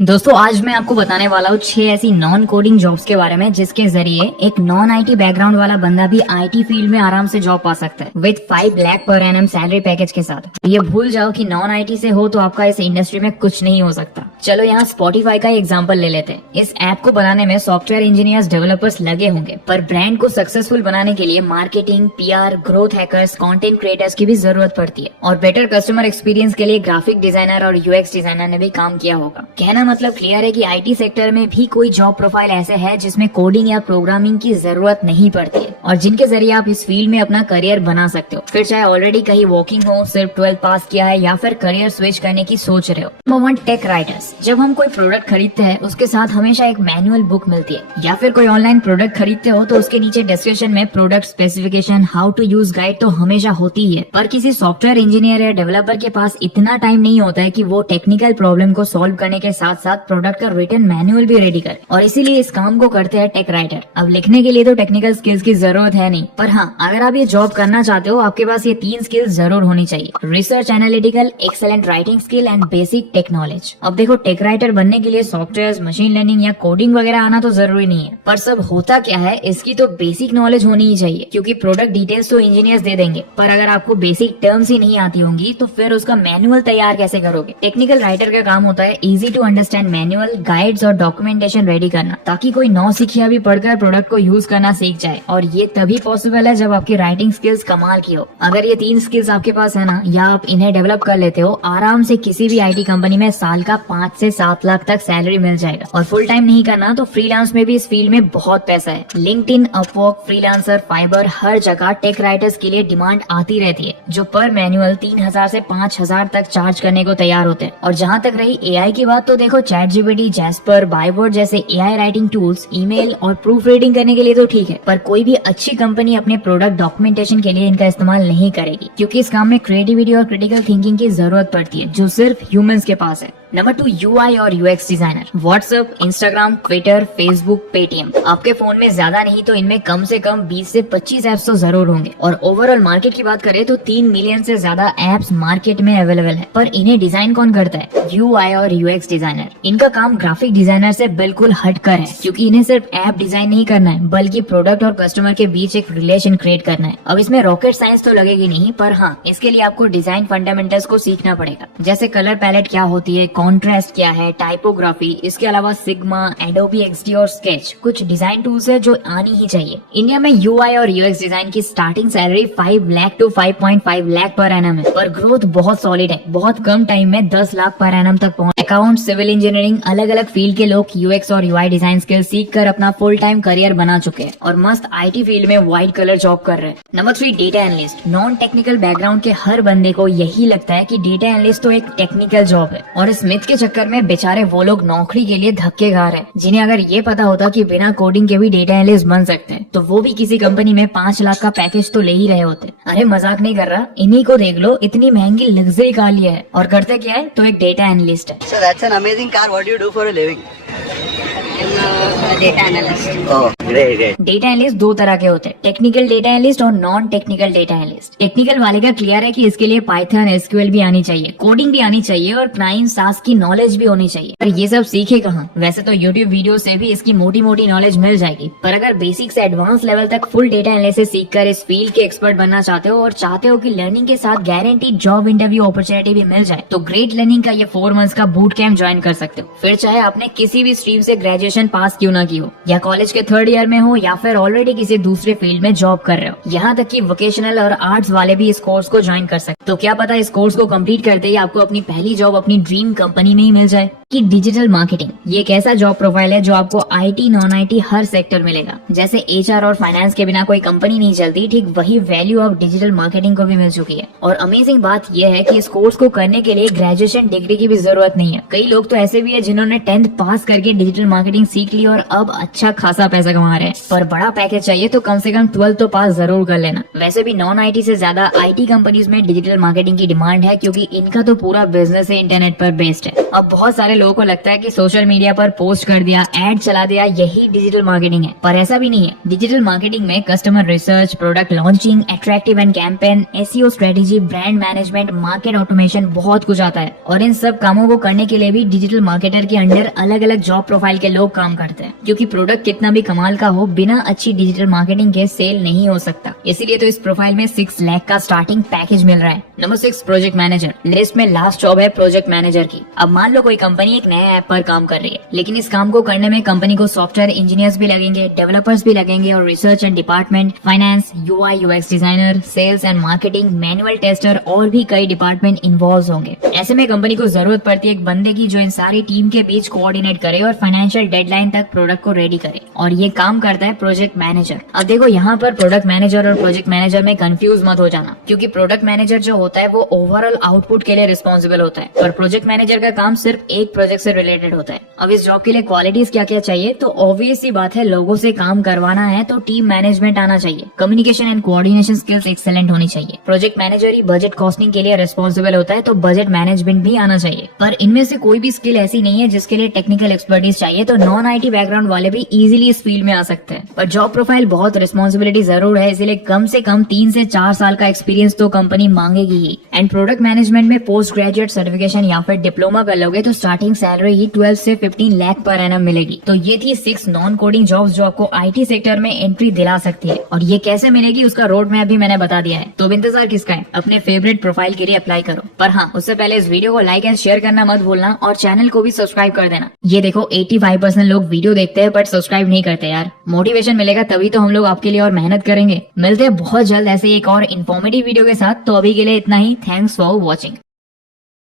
दोस्तों आज मैं आपको बताने वाला हूँ 6 ऐसी नॉन कोडिंग जॉब्स के बारे में जिसके जरिए एक नॉन आईटी बैकग्राउंड वाला बंदा भी आईटी फील्ड में आराम से जॉब पा सकता है with 5 lakh per annum salary package के साथ। ये भूल जाओ कि नॉन आईटी से हो तो आपका इस इंडस्ट्री में कुछ नहीं हो सकता। चलो यहाँ स्पॉटिफाई का एग्जाम्पल ले लेते हैं। इस ऐप को बनाने में सॉफ्टवेयर इंजीनियर्स डेवलपर्स लगे होंगे, पर ब्रांड को सक्सेसफुल बनाने के लिए marketing, PR, growth hackers, content creators की भी जरूरत पड़ती है और बेटर कस्टमर एक्सपीरियंस के लिए ग्राफिक डिजाइनर और यूएक्स डिजाइनर ने भी काम किया होगा। कहना मतलब क्लियर है कि आईटी सेक्टर में भी कोई जॉब प्रोफाइल ऐसे है जिसमें कोडिंग या प्रोग्रामिंग की जरूरत नहीं पड़ती है और जिनके जरिए आप इस फील्ड में अपना करियर बना सकते हो। फिर चाहे ऑलरेडी कहीं वर्किंग हो, सिर्फ 12 पास किया है या फिर करियर स्विच करने की सोच रहे हो। Number 1, tech writers. जब हम कोई प्रोडक्ट खरीदते हैं उसके साथ हमेशा एक मैनुअल बुक मिलती है, या फिर कोई ऑनलाइन प्रोडक्ट खरीदते हो तो उसके नीचे डिस्क्रिप्शन में product specification, how to use guide तो हमेशा होती ही है। पर किसी सॉफ्टवेयर इंजीनियर या डेवलपर के पास इतना टाइम नहीं होता है कि वो टेक्निकल प्रॉब्लम को सॉल्व करने के साथ साथ प्रोडक्ट का रिटन मैनुअल भी रेडी करे, और इसीलिए इस काम को करते हैं टेक राइटर। अब लिखने के लिए तो टेक्निकल स्किल्स की जरूरत है नहीं, पर हाँ, अगर आप ये जॉब करना चाहते हो आपके पास ये 3 स्किल्स जरूर होनी चाहिए: research analytical, excellent writing skill and basic tech knowledge. अब देखो, टेक राइटर बनने के लिए सॉफ्टवेयर, मशीन लर्निंग या कोडिंग वगैरह आना तो जरूरी नहीं है, पर सब होता क्या है, इसकी तो बेसिक नॉलेज होनी ही चाहिए, क्योंकि प्रोडक्ट डिटेल्स तो इंजीनियर्स दे देंगे, पर अगर आपको बेसिक टर्म्स ही नहीं आती होंगी तो फिर उसका मैनुअल तैयार कैसे करोगे। टेक्निकल राइटर का काम होता है easy to understand manual, guides और डॉक्यूमेंटेशन रेडी करना, ताकि कोई नौसिखिया भी पढ़कर प्रोडक्ट को यूज करना सीख जाए। और ये तभी पॉसिबल है जब आपकी राइटिंग स्किल्स कमाल की हो। अगर ये 3 स्किल्स आपके पास है ना, या आप इन्हें डेवलप कर लेते हो, आराम से किसी भी आईटी कंपनी में साल का 5 से 7 लाख तक सैलरी मिल जाएगा। और फुल टाइम नहीं करना तो फ्रीलांस में भी इस फील्ड में बहुत पैसा है। लिंक्डइन, अपवर्क, फ्रीलांसर, फाइबर, हर जगह टेक राइटर्स के लिए डिमांड आती रहती है, जो पर मैनुअल 3000 से 5000 तक चार्ज करने को तैयार होते हैं। और जहाँ तक रही एआई की बात, तो देखो, चैटजीपीटी, जैस्पर, बाइवर्ड जैसे एआई राइटिंग टूल्स ईमेल और प्रूफ रीडिंग करने के लिए तो ठीक है, पर कोई भी अच्छी कंपनी अपने प्रोडक्ट डॉक्यूमेंटेशन के लिए इनका इस्तेमाल नहीं करेगी, क्योंकि इस काम में क्रिएटिविटी और क्रिटिकल थिंकिंग की जरूरत पड़ती है, जो सिर्फ ह्यूमंस के पास है। नंबर 2, यूआई और UX designer. WhatsApp, Instagram, Twitter, Facebook, Paytm. आपके फोन में ज्यादा नहीं तो इनमें कम से कम 20 से 25 ऐप्स तो जरूर होंगे। और ओवरऑल मार्केट की बात करें तो 3 मिलियन से ज्यादा ऐप्स मार्केट में अवेलेबल है। पर इन्हें डिजाइन कौन करता है? यूआई और यूएक्स डिजाइनर। इनका काम ग्राफिक डिजाइनर से बिल्कुल हटकर है, क्योंकि इन्हें सिर्फ ऐप डिजाइन नहीं करना है, बल्कि प्रोडक्ट और कस्टमर के बीच एक रिलेशन क्रिएट करना है। अब इसमें रॉकेट साइंस तो लगेगी नहीं, पर हाँ, इसके लिए आपको डिजाइन फंडामेंटल्स को सीखना पड़ेगा, जैसे कलर पैलेट क्या होती है, कॉन्ट्रास्ट क्या है, टाइपोग्राफी। इसके अलावा सिग्मा, एडोबी एक्सडी और स्केच कुछ डिजाइन टूल्स है जो आनी ही चाहिए। इंडिया में यूआई और यूएक्स डिजाइन की starting salary 5 lakh to 5.5 lakh per annum है, पर ग्रोथ बहुत सॉलिड है। बहुत कम टाइम में 10 लाख पर एनम तक पहुंच। अकाउंट, सिविल इंजीनियरिंग, अलग अलग फील्ड के लोग यूएक्स और यूआई डिजाइन स्किल सीख कर अपना फुल टाइम करियर बना चुके हैं और मस्त आईटी फील्ड में व्हाइट कलर जॉब कर रहे हैं। Number 3, data analyst. Non technical background के हर बंदे को यही लगता है कि डेटा एनालिस्ट तो एक टेक्निकल जॉब है, और इस मिथ के चक्कर में बेचारे वो लोग नौकरी के लिए धक्के खा रहे हैं, जिन्हें अगर ये पता होता कि बिना कोडिंग के भी डेटा एनालिस्ट बन सकते हैं तो वो भी किसी कंपनी में 5 लाख का पैकेज तो ले ही रहे होते। अरे मजाक नहीं कर रहा, इन्हीं को देख लो, इतनी महंगी लग्जरी कार लिया है और करते क्या है, तो एक डेटा एनालिस्ट है। So that's an amazing car. What do you do for a living? Data analyst. Oh, great. Data analyst 2 तरह के होते हैं, टेक्निकल डेटा एनालिस्ट और non technical data analyst. Technical वाले का क्लियर है कि इसके लिए पाइथन, एसक्यूएल भी आनी चाहिए, कोडिंग भी आनी चाहिए और क्लाइंट सास की नॉलेज भी होनी चाहिए। पर ये सब सीखे कहाँ? वैसे तो यूट्यूब वीडियो से भी इसकी मोटी मोटी नॉलेज मिल जाएगी, पर अगर बेसिक से एडवांस लेवल तक फुल डेटा एनालिसिस सीखकर इस फील्ड के एक्सपर्ट बनना चाहते हो और चाहते हो कि लर्निंग के साथ गारंटी जॉब इंटरव्यू अपॉर्चुनिटी भी मिल जाए, तो ग्रेट लर्निंग का ये 4 मंथ्स का बूट कैंप ज्वाइन कर सकते हो। फिर चाहे आपने किसी भी स्ट्रीम से ग्रेजुएशन पास क्यों ना की हो, या कॉलेज के 3rd ईयर में हो, या फिर ऑलरेडी किसी दूसरे फील्ड में जॉब कर रहे हो, यहाँ तक कि वोकेशनल और आर्ट्स वाले भी इस कोर्स को ज्वाइन कर सकते। तो क्या पता इस कोर्स को कंप्लीट करते ही आपको अपनी पहली जॉब अपनी ड्रीम कंपनी में ही मिल जाए। कि डिजिटल मार्केटिंग ये एक ऐसा जॉब प्रोफाइल है जो आपको IT, non IT her sector मिलेगा। जैसे एचआर और फाइनेंस के बिना कोई कंपनी नहीं चलती, ठीक वही वैल्यू ऑफ डिजिटल मार्केटिंग को भी मिल चुकी है। और अमेजिंग बात यह है कि इस कोर्स को करने के लिए ग्रेजुएशन डिग्री की भी जरूरत नहीं है। कई लोग तो ऐसे भी है जिन्होंने 10th पास करके डिजिटल मार्केटिंग सीख ली और अब अच्छा खासा पैसा कमा रहे हैं। पर बड़ा पैकेज चाहिए तो कम से कम 12th तो पास जरूर कर लेना। वैसे भी नॉन आईटी से ज्यादा आईटी कंपनीज में डिजिटल मार्केटिंग की डिमांड है, क्योंकि इनका तो पूरा बिजनेस इंटरनेट पर बेस्ड है। अब बहुत सारे लोगों को लगता है कि सोशल मीडिया पर पोस्ट कर दिया, एड चला दिया, यही डिजिटल मार्केटिंग है, पर ऐसा भी नहीं है। डिजिटल मार्केटिंग में customer research, product launching, attractive and campaign, SEO strategy, brand management, market automation, बहुत कुछ आता है। और इन सब कामों को करने के लिए भी डिजिटल मार्केटर के अंडर अलग अलग जॉब प्रोफाइल के लोग काम करते हैं, क्योंकि प्रोडक्ट कितना भी कमाल का हो, बिना अच्छी डिजिटल मार्केटिंग के सेल नहीं हो सकता। इसीलिए तो इस प्रोफाइल में 6 लाख का स्टार्टिंग पैकेज मिल रहा है। Number 6, project manager. लिस्ट में लास्ट जॉब है प्रोजेक्ट मैनेजर की। अब मान लो कोई कंपनी एक नए ऐप पर काम कर रही है, लेकिन इस काम को करने में कंपनी को सॉफ्टवेयर इंजीनियर्स भी लगेंगे, डेवलपर्स भी लगेंगे, और research and department, finance, UI UX designer, sales and marketing, manual tester और भी कई डिपार्टमेंट इन्वॉल्व होंगे। ऐसे में कंपनी को जरूरत पड़ती है एक बंदे की जो इन सारी टीम के बीच कोऑर्डिनेट करे और फाइनेंशियल डेडलाइन तक प्रोडक्ट को रेडी करे, और ये काम करता है प्रोजेक्ट मैनेजर। अब देखो यहाँ पर प्रोडक्ट मैनेजर और प्रोजेक्ट मैनेजर में कंफ्यूज मत हो जाना, क्योंकि प्रोडक्ट मैनेजर जो होता है वो ओवरऑल आउटपुट के लिए रिस्पॉन्सिबल होता है, और प्रोजेक्ट मैनेजर का काम सिर्फ एक प्रोजेक्ट से रिलेटेड होता है। अब इस जॉब के लिए क्वालिटीज क्या क्या चाहिए, तो ऑब्वियस सी बात है, लोगों से काम करवाना है तो टीम मैनेजमेंट आना चाहिए, communication and coordination skills excellent होनी चाहिए। प्रोजेक्ट मैनेजर ही बजट कॉस्टिंग के लिए रिस्पॉन्सिबल होता है, तो बजट मैनेजमेंट भी आना चाहिए। पर इनमें से कोई भी स्किल ऐसी नहीं है जिसके लिए टेक्निकल एक्सपर्टीज चाहिए, तो नॉन आईटी बैकग्राउंड वाले भी इजीली इस फील्ड में आ सकते हैं। पर जॉब प्रोफाइल बहुत रिस्पॉन्सिबिलिटी जरूर है, इसलिए कम से कम 3 से 4 साल का एक्सपीरियंस तो कंपनी मांगेगी ही। एंड प्रोडक्ट मैनेजमेंट में पोस्ट ग्रेजुएट सर्टिफिकेशन या फिर डिप्लोमा कर लोगे तो स्टार्टिंग सैलरी ही 12 से 15 लाख पर एनम मिलेगी। तो ये थी 6 नॉन कोडिंग जॉब्स जो आपको आईटी सेक्टर में एंट्री दिला सकती है, और ये कैसे मिलेगी उसका रोड मैप भी मैंने बता दिया है। तो अब इंतजार किसका है, अपने फेवरेट प्रोफाइल के लिए अप्लाई करो। पर हाँ, उससे पहले इस वीडियो को लाइक एंड शेयर करना मत भूलना, और चैनल को भी सब्सक्राइब कर देना। ये देखो 85% लोग वीडियो देखते हैं बट सब्सक्राइब नहीं करते यार। मोटिवेशन मिलेगा तभी तो हम लोग आपके लिए और मेहनत करेंगे। मिलते हैं बहुत जल्द ऐसे एक और इन्फॉर्मेटिव वीडियो के साथ। तो अभी के लिए इतना ही। Thanks for watching.